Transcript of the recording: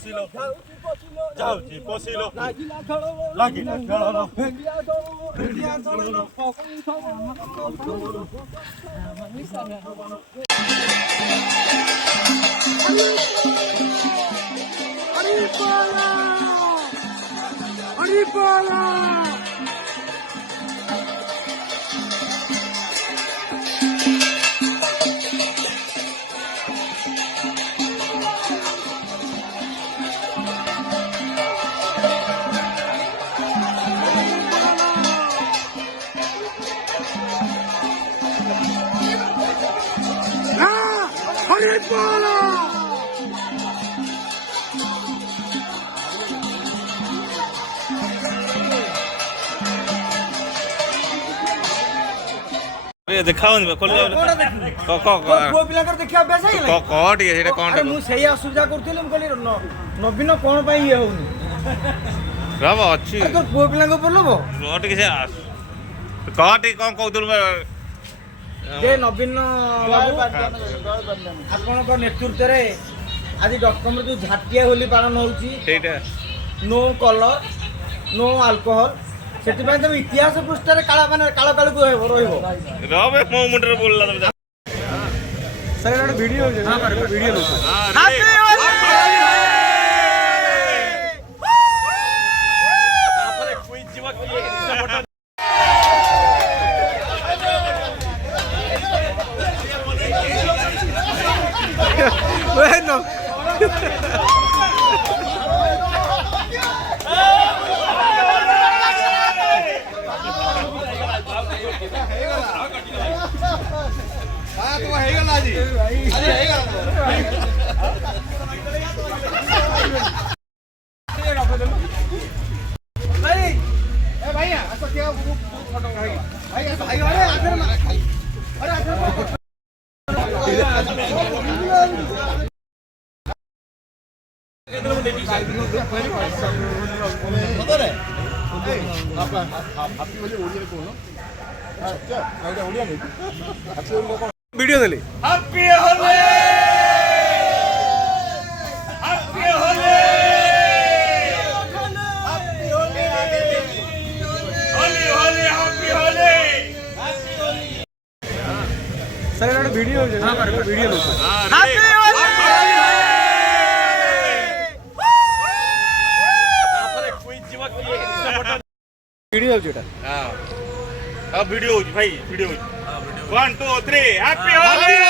ପଶିଲ ଯାଉଛି ପଶିଲ ଲାଗିଲା ଖେଳ ଦେଖାଉନି ପୁଅ ପିଲାଙ୍କର ଦେଖିବା ଅଭ୍ୟାସ ହେଇଗଲା ମୁଁ ସେଇ ଅସୁବିଧା କରୁଥିଲି ମୁଁ କହିଲି ନବୀନ କଣ ପାଇଁ ଇଏ ହଉନି ଅଛି ତୋର ପୁଅ ପିଲାଙ୍କ ଉପରେ ଲୋଭ ଟିକେ ସେ ଟିକେ କଣ କହୁଥିଲୁ ନବୀନ ବାବୁ ଆପଣଙ୍କ ନେତୃତ୍ୱରେ ଆଜି ଡଟକମ୍ରେ ଯୋଉ ଝାଟିଆ ହୋଲି ପାଳନ ହଉଛି ସେଇଟା ନୋ କଲର ନୋ ଆଲକୋହଲ ସେଥିପାଇଁ ତମେ ଇତିହାସ ପୃଷ୍ଠାରେ କାଳ କାଳକୁ ରହିବ ମୋ ମୁଣ୍ଡରେ ବୋଲିଲା ସାର୍ ଗୋଟେ ଭିଡ଼ିଓ ଭିଡ଼ିଓ वीडियो देली happy Holi happy Holi happy Holi Holi Holi happy Holi sir ଗୋଟେ वीडियो वीडियो हैप्पी होली तापर क्विज जीवा वीडियो होचटा हां वीडियो होची भाई वीडियो होची 1 2 3 हैप्पी होली